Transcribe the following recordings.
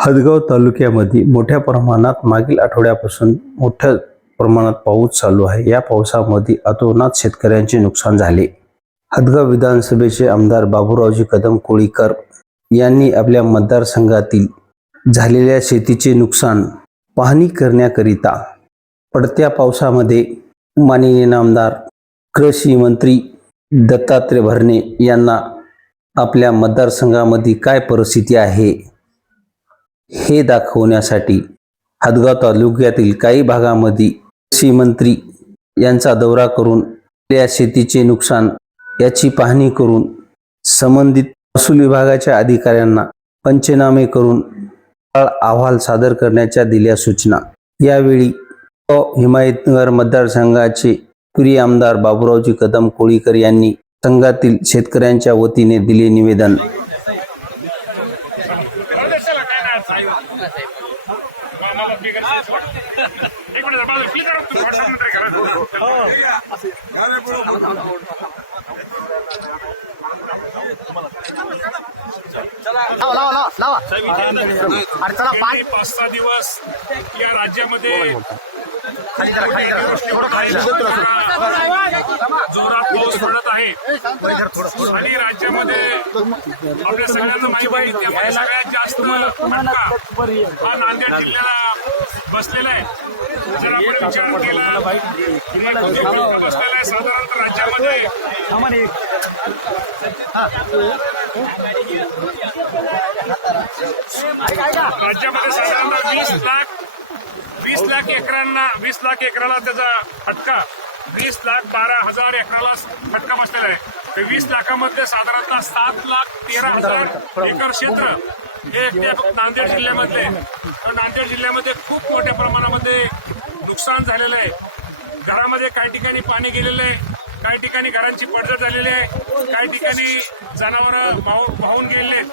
हदगाव तालुक्यामध्ये मोठ्या प्रमाणात मागील आठवड्यापासून मोठ्या प्रमाणात पाऊस चालू आहे. या पावसामध्ये अतोनात शेतकऱ्यांचे नुकसान झाले. हदगाव विधानसभेचे आमदार बाबूरावजी कदम कोळीकर यांनी आपल्या मतदारसंघातील झालेल्या शेतीचे नुकसान पाहणी करण्याकरिता पडत्या पावसामध्ये माननीय आमदार कृषी मंत्री दत्तात्रय भरणे यांना आपल्या मतदारसंघामध्ये काय परिस्थिती आहे? हे दाखवण्यासाठी हदगाव तालुक्यातील काही भागामध्ये कृषी मंत्री यांचा दौरा करून आपल्या शेतीचे नुकसान याची पाहणी करून संबंधित महसूल विभागाच्या अधिकाऱ्यांना पंचनामे करून अहवाल सादर करण्याच्या दिल्या सूचना यावेळी अ. हिमायतनगर मतदारसंघाचे प्रिय आमदार बाबुरावजी कदम कोळीकर यांनी संघातील शेतकऱ्यांच्या वतीने दिले निवेदन एक मिनिट क्लिक करा तुम्ही व्हॉट्सअप करा लावा लावा लावा. अरे चला पाच पाच सहा दिवस या राज्यामध्ये जोरात पाऊस पडत आहे आणि राज्यामध्ये आपल्या सगळ्यांना माहिती आहे त्यामध्ये सगळ्यात जास्त हा नांदेड जिल्ह्याला बसलेला आहे जर आपण विचार केला बसलेला आहे साधारणतः राज्यामध्ये राज्यामध्ये साधारणतः वीस लाख वीस लाख एकरांना वीस लाख एकराला त्याचा फटका. वीस लाख बारा हजार एकराला फटका बसलेला आहे. तर वीस लाखामध्ये साधारणतः सात लाख तेरा हजार एकर क्षेत्र हे नांदेड जिल्ह्यामधले तर नांदेड जिल्ह्यामध्ये खूप मोठ्या प्रमाणामध्ये नुकसान झालेलं आहे. घरामध्ये काही ठिकाणी पाणी गेलेलं आहे. काही ठिकाणी घरांची पडझड झालेली आहे. काही ठिकाणी जनावरं वाहून वाहून गेलेले आहेत.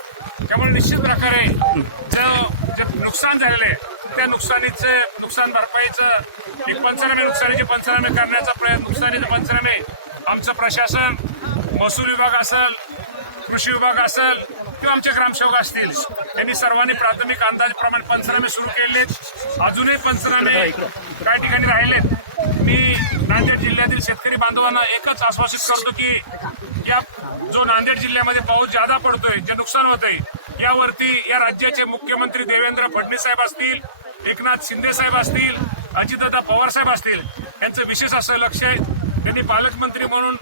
त्यामुळे निश्चित प्रकारे जे नुकसान झालेलं आहे त्या नुकसानीचं नुकसान भरपाईचं एक पंचनामे नुकसानीचे पंचनामे करण्याचा प्रयत्न नुकसानीचे पंचनामे. आमचं प्रशासन महसूल विभाग असेल कृषी विभाग असेल किंवा आमचे ग्रामसेवक असतील यांनी सर्वांनी प्राथमिक अंदाजप्रमाणे पंचनामे सुरू केलेत. अजूनही पंचनामे काही ठिकाणी राहिलेत. मी नांदेड जिल्ह्यातील शेतकरी बांधवांना एकच आश्वासित करतो की या जो नांदेड जिल्ह्यामध्ये पाऊस ज्यादा पडतोय जे नुकसान होत आहे यावरती या राज्याचे मुख्यमंत्री देवेंद्र फडणवीस साहेब असतील एकनाथ शिंदे साहेब असतील अजितदादा पवार साहेब असतील यांचं विशेष असं लक्ष आहे. त्यांनी पालकमंत्री म्हणून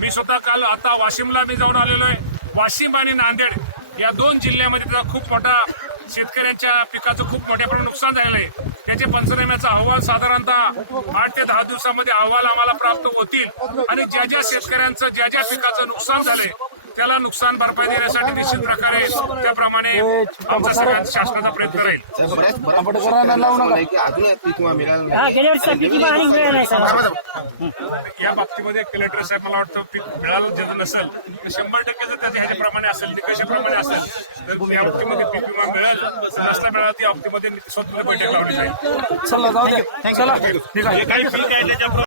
मी स्वतः काल आता वाशिमला मी जाऊन आलेलो आहे. वाशिम आणि नांदेड या दोन जिल्ह्यामध्ये त्याचा खूप मोठा शेतकऱ्यांच्या पिकाचं खूप मोठ्या प्रमाणात नुकसान झालेलं आहे. त्याचे पंचनाम्याचा अहवाल साधारणतः आठ ते दहा दिवसामध्ये अहवाल आम्हाला प्राप्त होतील. आणि ज्या ज्या शेतकऱ्यांचं ज्या ज्या पिकाचं नुकसान झालंय त्याला नुकसान भरपाई देण्यासाठी निश्चित प्रकारे त्याप्रमाणे आमचा सगळ्यांचा शासनाचा प्रयत्न राहील. या बाबतीमध्ये कलेक्टर साहेब मला वाटतं पीक मिळालं जर नसेल तर शंभर टक्के जर त्याच्या ह्याच्याप्रमाणे असेल निकषाप्रमाणे असेल तर या बाबतीमध्ये पीक विमा मिळेल. नसला मिळाला त्या बाबतीमध्ये स्वतंत्र बैठक लावली जाईल. चला जाऊ दे चला. ठीक आहे काही पीक आहे त्याच्या